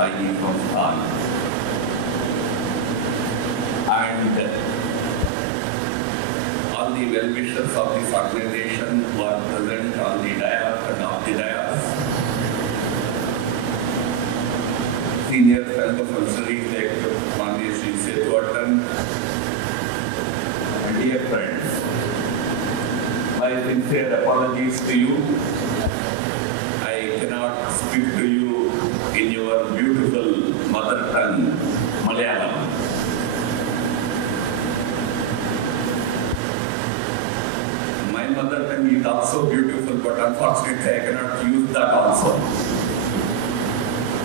Sai from Khan. And all the well-wishers of this organization who are present on the dais and off the dais, senior Sangha functionaries like Mani Sri Sethuvattan, and dear friends, my sincere apologies to you. I cannot speak to you in your beautiful mother tongue, Malayalam. My mother tongue is also beautiful, but unfortunately I cannot use that also.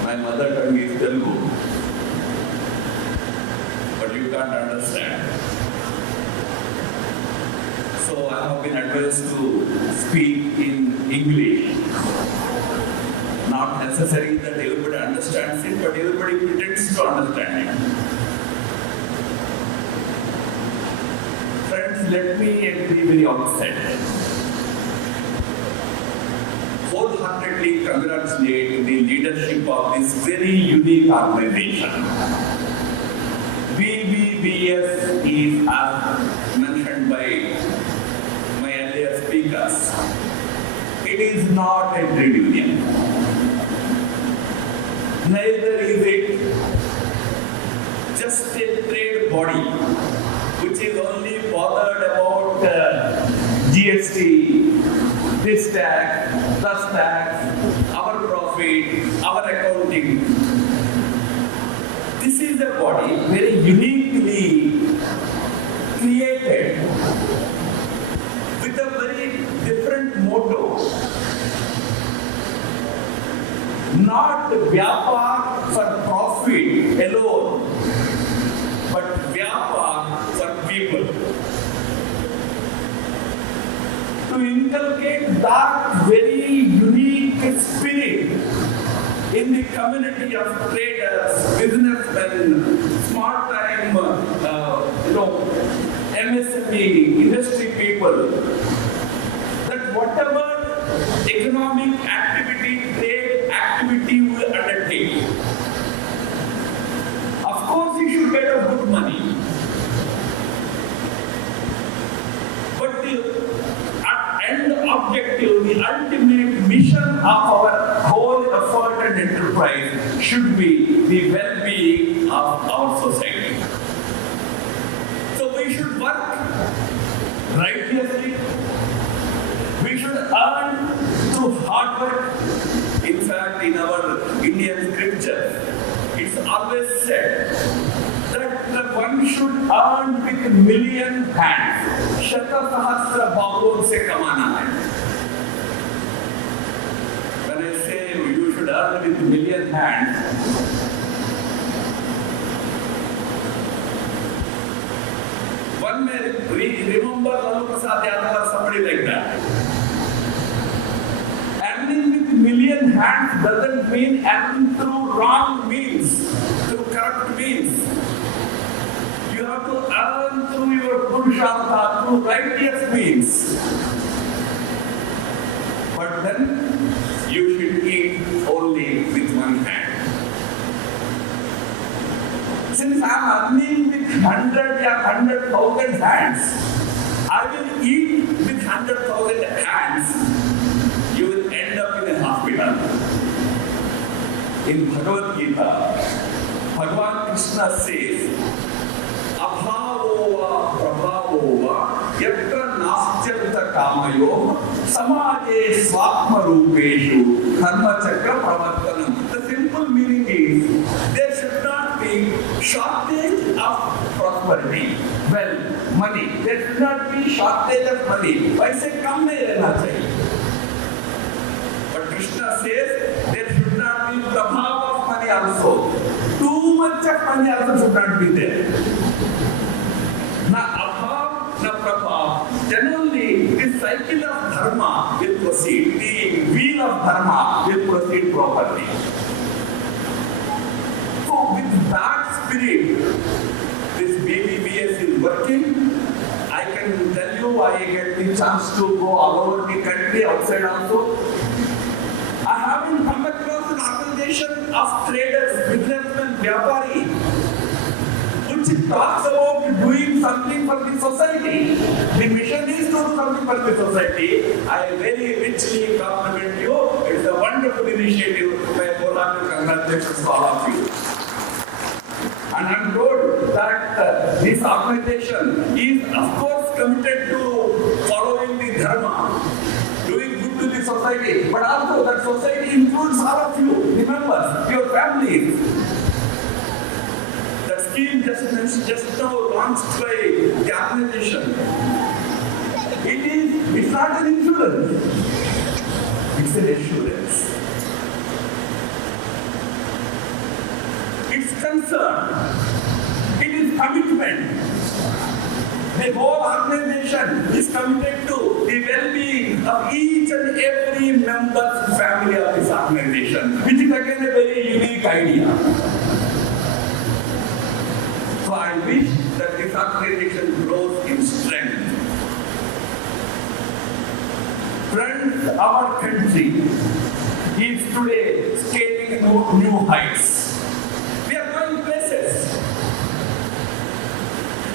My mother tongue is Telugu, but you can't understand. So I have been advised to speak in English. Not necessary that everybody understands it, but everybody pretends to understand it. Friends, let me at the very outset wholeheartedly congratulate the leadership of this very unique organization. BBBS is, as mentioned by my earlier speakers, it is not a trade union. Neither is it just a trade body which is only bothered about GST, this tax, that tax, our profit, our accounting. This is a body very uniquely created with a very different motto. Not Vyapar for profit alone, but Vyapar for people. To inculcate that very unique spirit in the community of traders, businessmen, small-time, MSME, industry people, that whatever economic activity, trade activity we undertake, of course you should get a good money. But the end objective, the ultimate mission of our whole effort and enterprise should be the well-being of our society. So we should work righteously. We should earn through hard work. In fact, in our Indian scripture, it's always said that one should earn with million hands. Shata sahasra bhagwan se kamana hai. When I say you should earn with million hands, one may remember Lalu Prasad Yadav or somebody like that. Earning with million hands doesn't mean earning through wrong means, through corrupt means. You have to earn through your purushartha, through righteous means. But then you should eat only with one hand. Since I am earning with 100 or 100,000 hands, I will eat with 100,000 hands. You will end up in a hospital. In Bhagavad Gita, Bhagavan Krishna says, Abhavova Prabhavova Yatra Nastyanta Kamayo Samaje Swatma Rupeshu Dharma Chakra Pravartanam. The simple meaning is there should not be shortage of prosperity, wealth, money. There should not be shortage of money. Paise kam nahi rehna chahiye. But Krishna says there should not be prabhav of money also. Too much of money also should not be there. Na abhav, na prabhav. Generally, the cycle of dharma will proceed. The wheel of dharma will proceed properly. So with that spirit, this BBBS is working. I can tell you, I get the chance to go all over the country, outside also. I haven't come across an organization of traders for the society. I very richly compliment you. It's a wonderful initiative. My wholehearted congratulations to all of you. And I'm told that this organization is, of course, committed to following the dharma, doing good to the society, but also that society includes all of you, the members, your families. The scheme just now launched by the organization. It's not an insurance, it's an assurance. It's concern, it is commitment. The whole organization is committed to the well-being of each and every member's family of this organization, which is again a very unique idea. So I wish that this organization grows in strength. Friends, our country is today scaling new heights. We are going places.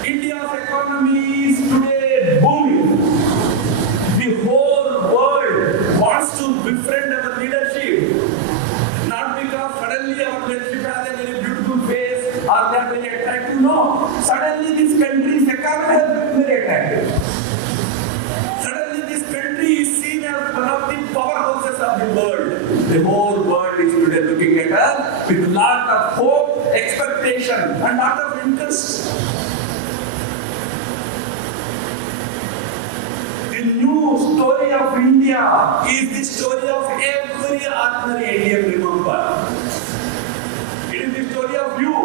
India's economy is today booming. The whole world wants to befriend our leadership. Not because suddenly our leadership has a very beautiful face or they are very attractive. No. Suddenly this country's economy has become very attractive. Suddenly this country is seen as one of the powerhouses of the world. The whole world is today looking at us with a lot of hope, expectation, and lot of interest. The new story of India is the story of every ordinary Indian, remember. It is the story of you.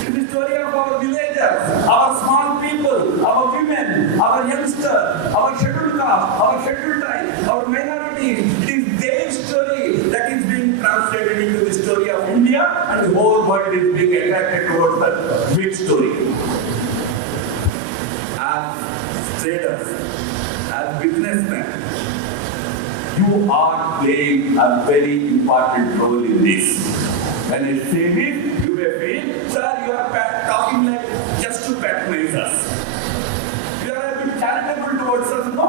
It is the story of our villagers, our small people, our women, our youngsters, our scheduled caste, our scheduled tribe, our minorities. It is their story that is being translated into the story of India, and the whole world is being attracted towards that big story. As traders, as businessmen, you are playing a very important role in this. When I say this, you may feel, sir, you are talking like just to patronize us. You are a bit charitable towards us. No.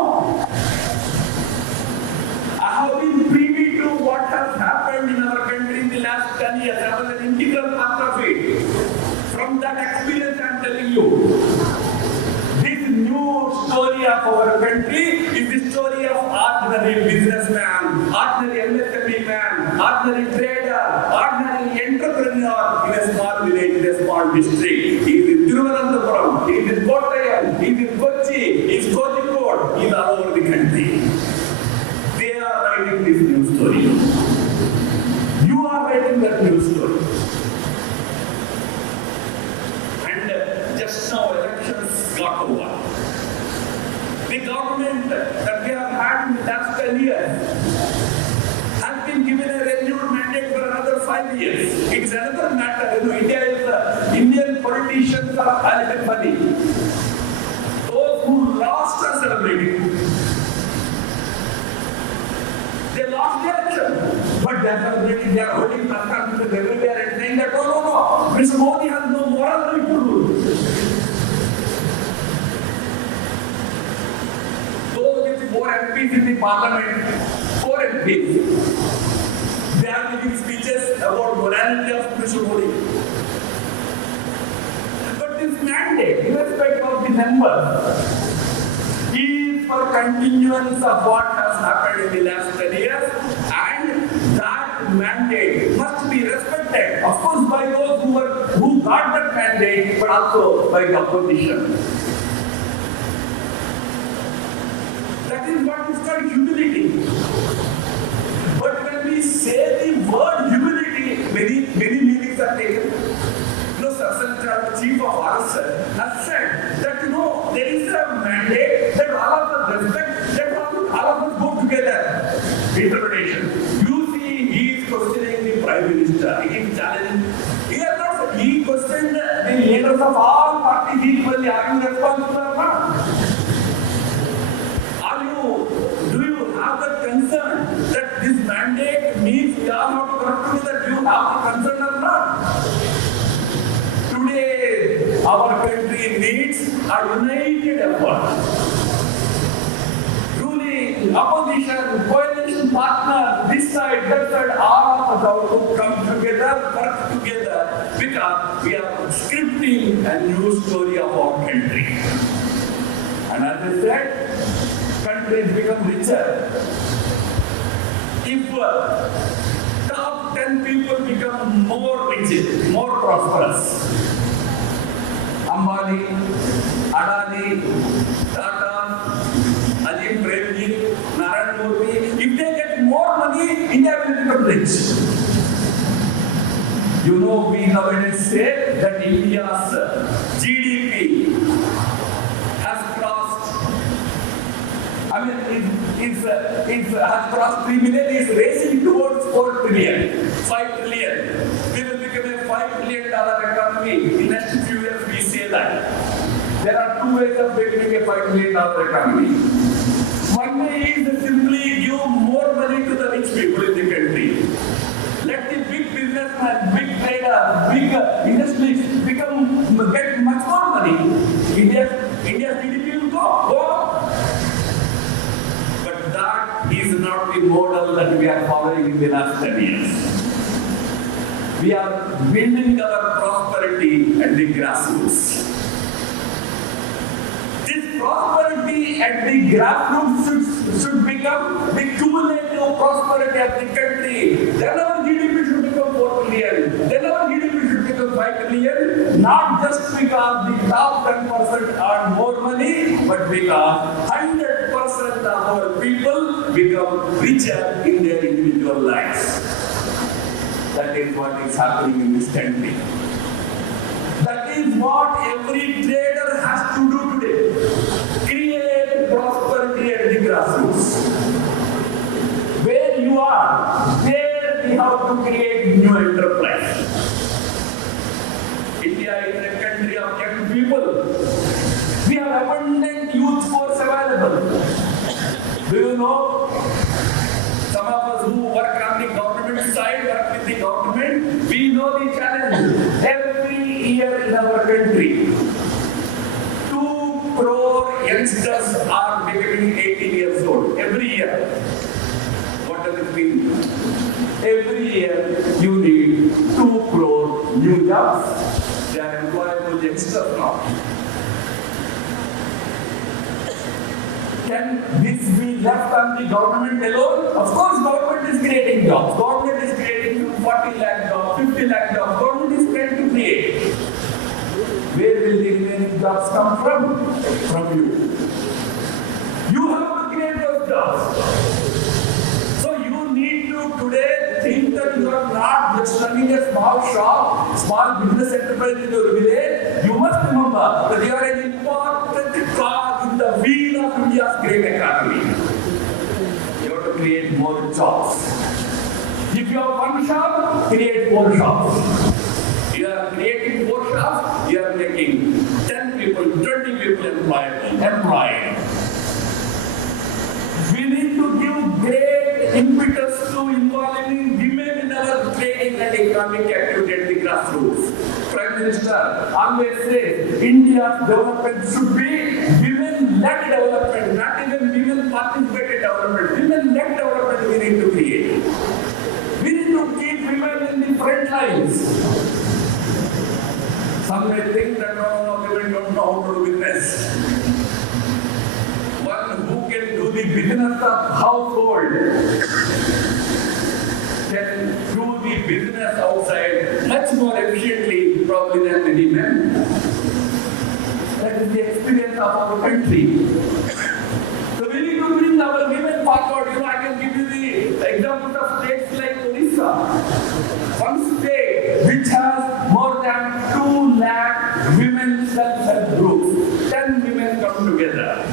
I have been privy to what has happened in our country in the last 10 years. I was an integral part of it. From that experience, I am telling you. This new story of our country is the story of ordinary businessman, ordinary MSME man, ordinary trader, ordinary entrepreneur in a small village, in a small district. He is in Thiruvananthapuram, he is in Kottayam, he is in Kochi, he is Kozhikode, he is all over the country. They are writing this new story. You are writing that new story. And just now elections got over. The government that we have had in the last 10 years has been given a renewed mandate for another 5 years. It is another matter. Indian politicians are a little funny. Those who lost are celebrating. They lost the election, but they are celebrating. They are holding press conferences everywhere and saying that, no, Mr. Modi has no moral right to rule. Those with 4 MPs in the parliament, 4 MPs, they are giving speeches about morality of Mr. Modi. But this mandate, irrespective of the numbers, is for continuance of what has happened in the last 10 years, and that mandate must be respected, of course, by those who got that mandate, but also by the opposition. That is what is called humility. But when we say the word humility, many meanings are taken. Sir, Chief of ARSA has said that there is a mandate that all of us respect, that all of us go together. Interpretation. You see, he is questioning the Prime Minister. He is challenging. He questioned the leaders of all parties equally. Are you responsible or not? Do you have the concern that this mandate means we all have to come to that you have the concern or not? Today, our country needs a united effort. opposition, coalition partners, this side, that side, all of us have to come together, work together, because we are scripting a new story of our country. And as I said, countries become richer. If top 10 people become more rich, more prosperous, Ambani, Adani, Tata, Ajit Premji, Narayan Murthy, if they get more money, India will become rich. You know, we nowadays say that India's GDP has crossed, has crossed 3 million, is racing towards 4 trillion, 5 trillion. We will become a $5 trillion economy in the next few years. We say that. There are two ways of becoming a $5 trillion economy. One way is simply give more money to the rich people in the country. Let the big businessmen, big traders, big industries get much more money. India's GDP will go up. But that is not the model that we are following in the last 10 years. We are building our prosperity at the grassroots. This prosperity at the grassroots should become the cumulative prosperity of the country. Then our GDP should become 4 trillion. Then our GDP should become 5 trillion. Not just because the top 10% earn more money, but because 100% of our people become richer in their individual lives. That is what is happening in this country. That is what every trader has to do today. Create prosperity at the grassroots. Where you are, there we have to create new enterprise. India is a country of young people. We have abundant youth force available. Do you know? Some of us who work on the government side, work with the government, we know the challenge. Every year in our country, 2 crore youngsters are becoming 18 years old. Every year. What does it mean? Every year you need 2 crore new jobs. They are employable youngsters now. Can this be left on the government alone? Of course, government is creating jobs. Government is creating 40 lakh jobs, 50 lakh jobs. Government is trying to create. Where will the remaining jobs come from? From you. You have to create those jobs. So you need to today think that you are not just running a small shop, small business enterprise in your village. You must remember that you are an important cog in the wheel of India's great economy. You have to create more jobs. If you have one shop, create 4 shops. You are creating 4 shops, you are making 10 people, 20 people employed. We need to give great impetus to involving women in our training and economic activity at the grassroots. Prime Minister always says India's development should be women-led development, not even women-participated development. Women-led development we need to create. We need to keep women in the front lines. Some may think that no, women don't know how to do business. One who can do the business of household can do the business outside much more efficiently probably than many men. That is the experience of our country. So we need to bring our women forward. I can give you the example of states like Odisha. One state which has more than 2 lakh women self-help groups. 10 women come together.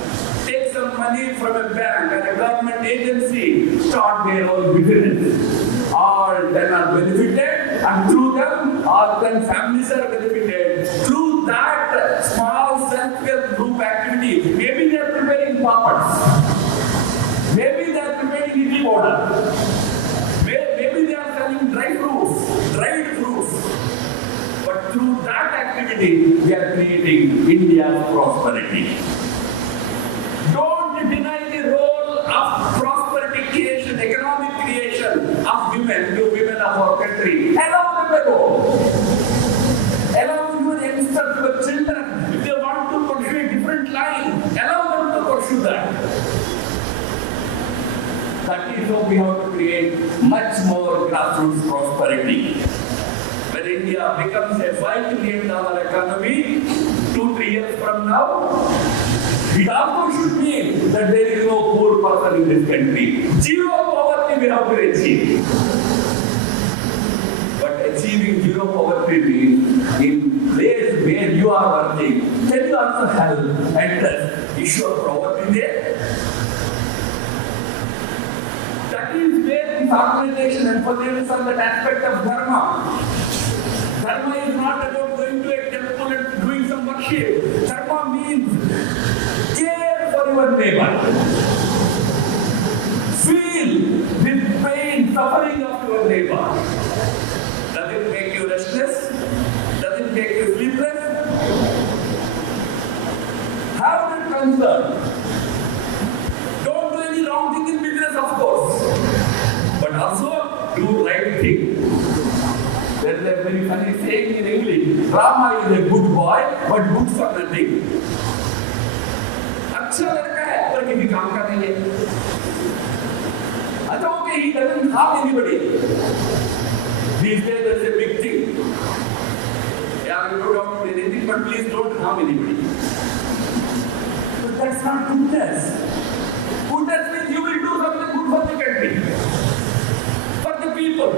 Take some money from a bank and a government agency, start their own business. All 10 are benefited, and through them, all 10 families are benefited. Through that small self-help group activity, maybe they are preparing papads. Maybe they are preparing idli powder. Maybe they are selling dried fruits. But through that activity, we are creating India's prosperity. Don't deny the role of much more grassroots prosperity. When India becomes a $5 trillion economy 2-3 years from now, it also should mean that there is no poor person in this country. Zero poverty we have to achieve. But achieving zero poverty means in place where you are working, can you also help address issue of poverty there? That is where this organization emphasizes on that aspect of dharma. Dharma is not about going to a temple and doing some worship. Dharma means care for your neighbor. Feel the pain, suffering of your neighbor. Does it make you restless? Does it make you sleepless? Have that concern. Don't do any wrong thing in business, of course. But also do right thing. There is a very funny saying in English, Rama is a good boy, but good for nothing. अच्छा लड़का है पर किसी काम का नहीं है. अच्छा okay, he doesn't harm anybody. These days there is a big thing. Yeah, you don't do anything, but please don't harm anybody. But that's not goodness. Goodness means you will do something good for the country, for the people.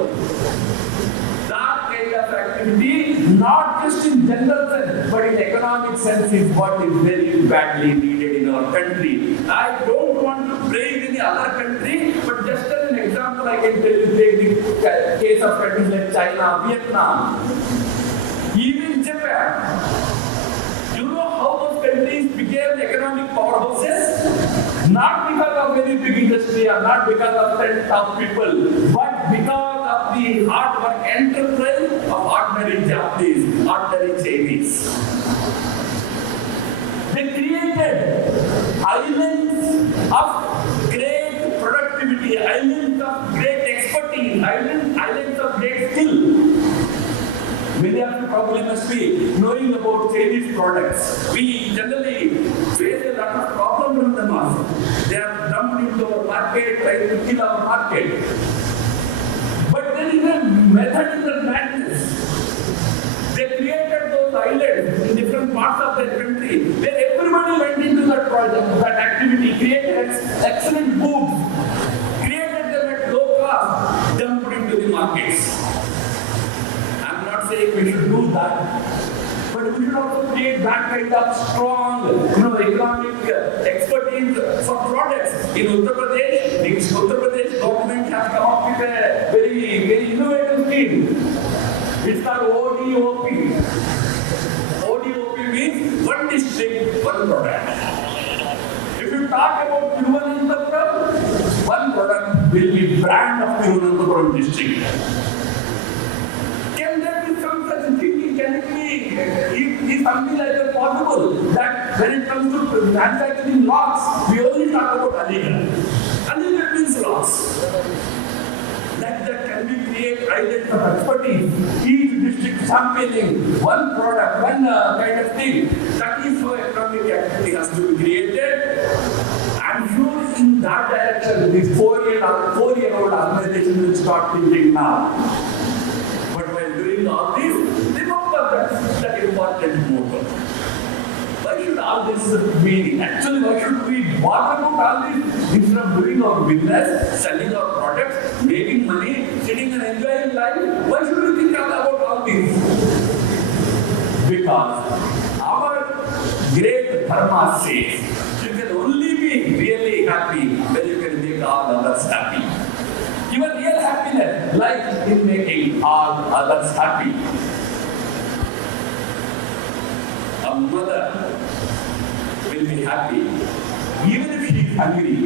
That kind of activity, not just in general sense, but in economic sense, is what is very badly needed in our country. I don't want to praise any other country, but just as an example, I can tell you, take the case of countries like China, Vietnam, even Japan. You know how those countries became economic powerhouses? Not because of very big industry or not because of top people, but because of the hard work enterprise of ordinary Japanese, ordinary Chinese. They created islands of great productivity, islands of great expertise, islands of great skill. Many of you probably must be knowing about Chinese products. We generally face a lot of problems from them also. They are dumped into our market, trying to kill our market. But there is a method in the madness. They created those islands in different parts of their country where everybody went into that project, that activity, created excellent goods, created them at low cost, dumped into the markets. We should do that, but we should also create that kind of strong, economic expertise for products. In Uttar Pradesh government has come up with a very, very innovative scheme. It's called ODOP. ODOP means one district, one product. If you talk about Thiruvananthapuram, one product will be brand of Thiruvananthapuram district. Is something like that possible? That when it comes to manufacturing locks, we only talk about Aligarh. Aligarh means locks. That can we create islands of expertise, each district sampling, one product, one kind of thing. That is how economic activity has to be created. I'm sure in that direction, this 4-year-old organization will start thinking now. But while doing all this, that important motor. Why should all this be? Actually, why should we bother about all this instead of doing our business, selling our products, making money, sitting and enjoying life? Why should we think about all this? Because our great dharma says you can only be really happy when you can make all others happy. Your real happiness lies in making all others happy. A mother will be happy even if she is hungry.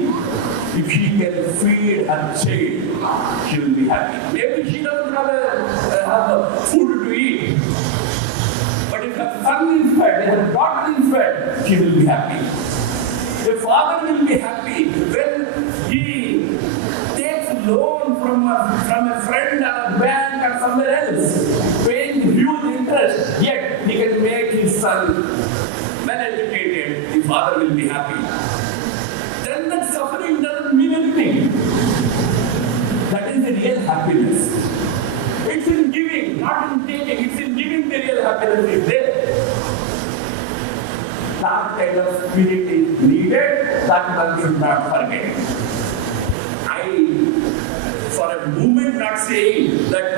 If she can feed her child, she will be happy. Maybe she doesn't have food to eat, but if her son is fed, if her daughter is fed, she will be happy. The father will be happy when he takes loan from a friend or a bank or somewhere else, paying huge interest, yet he can make his son well educated, the father will be happy. Then that suffering doesn't mean anything. That is the real happiness? It's in giving, not in taking. It's in giving the real happiness is there. That kind of spirit is needed, that one should not forget. For a moment, not saying that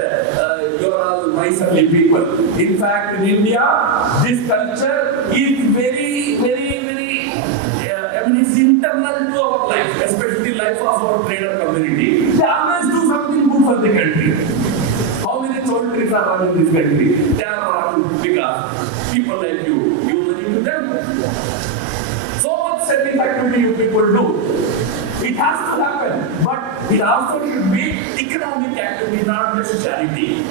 you are all miserly people. In fact, in India, this culture is very, it's internal to our life, especially life of our trader community. They always do something good for the country. How many soldiers are run in this country? They are run because people like you money to them. So much service activity you people do. It has to happen, but it also should be economic activity, not just charity.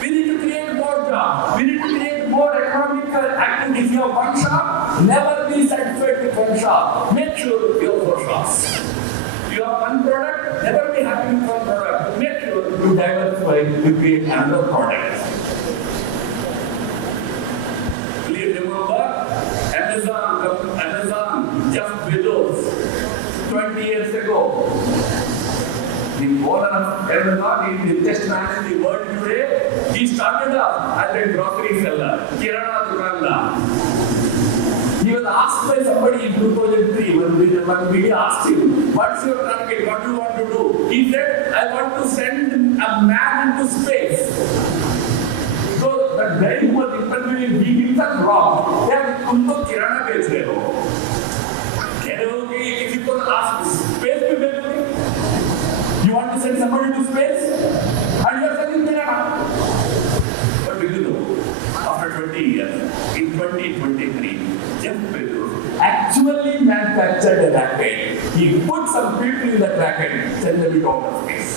We need to create more jobs. We need to create more economic activities. You have one shop, never be satisfied with one shop. Make sure you have 4 shops. You have one product, never be happy with one product. Make sure you diversify to create another product. Please remember, Amazon, Jeff Bezos, 20 years ago. The owner of Kendram is the richest man in the world today. He started up as a grocery seller, Kirana Dukanda. He was asked by somebody in 2003 when we asked him, "What's your target? What do you want to do?" He said, "I want to send a man into space." So the guy who was interviewing, he himself wrong. They are unto Kirana बेच रहे हो. If you ask space to make you want to send somebody to space and you are sending Kirana. But do you know, after 20 years, in 2023, Jeff Bezos actually manufactured a racket. He put some people in that racket, send them out of space.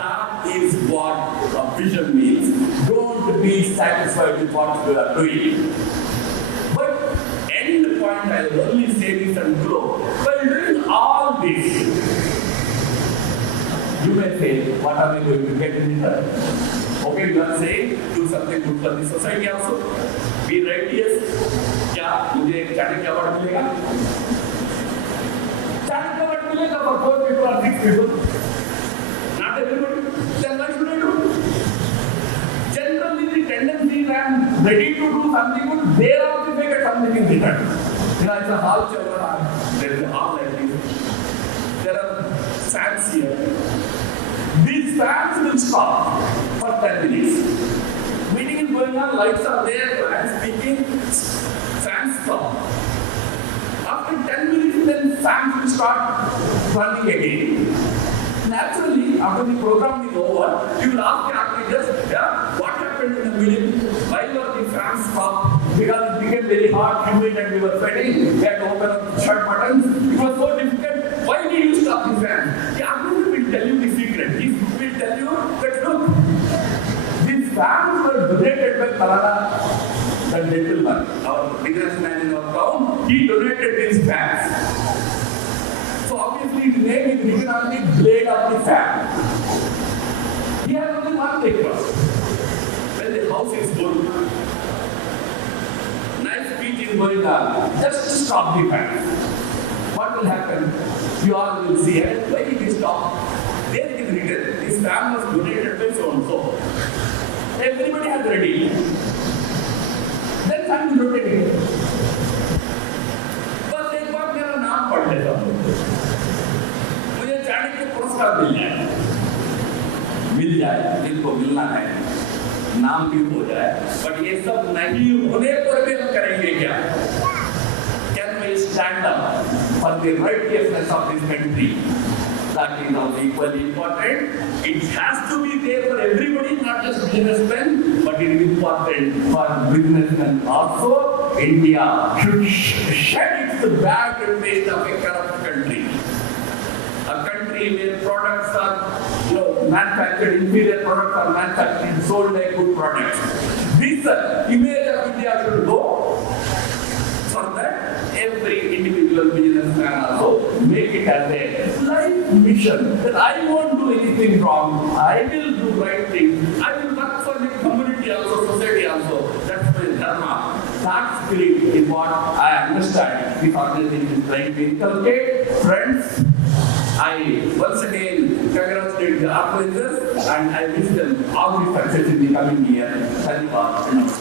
That is what a vision means. Don't be satisfied with what you are doing. But end point, I will only say this and grow. While doing all this, you may say, what are we going to get in return? Okay, you are saying, do something good for the society also. Be righteous. क्या मुझे Chanakya award मिलेगा? Chanakya award मिलेगा for 4 people or 6 people. Not everybody. Then what should I do? Generally, the tendency is I am ready to do something good. There also may get something in return. You know, it's a hall chamber. There is a hall like this. There are fans here. These fans will stop for 10 minutes. Meeting is going on, lights are there, I am speaking, fans stop. After 10 minutes, then fans will start running again. Naturally, after the program is over, you will ask the actors, what happened in the middle? Why were the fans stopped? Because it became very hot, humid, and we were sweating. We had to open up shirt buttons. It was so difficult. Why did you stop the fan? The actor will tell you the secret. He will tell you that look, these fans were donated by Parana, the gentleman, our businessman in our town. He donated these fans. So obviously his name is written on the blade of the fan. He has only one request. When the house is full, nice speech is going on, just stop the fan. What will happen? You all will see it. Why did he stop? There it is written. This fan was donated by so and so. Everybody has ready. Then fan is rotating. बस एक बार मेरा नाम पढ़ लेता हूँ. मुझे चाणक्य पुरस्कार मिल जाए, जिनको मिलना है, नाम भी हो जाए. बट ये सब नहीं होने पर भी हम करेंगे क्या? Can we stand up for the righteousness of this country? That is also equally important. It has to be there for everybody, not just businessmen, but it is important for businessmen also. India should shed its bad taste of a corrupt country. A country where products are, manufactured, inferior products are manufactured and sold like good products. This image of India should go. For that, every individual businessman also make it as a life mission that I won't do anything wrong. I will do right things. I will work for the community also, society also. That's my dharma. That spirit is what I understand this organization is trying to inculcate. Friends, I once again congratulate the organizers and I wish them all the success in the coming year. Dhanyavad.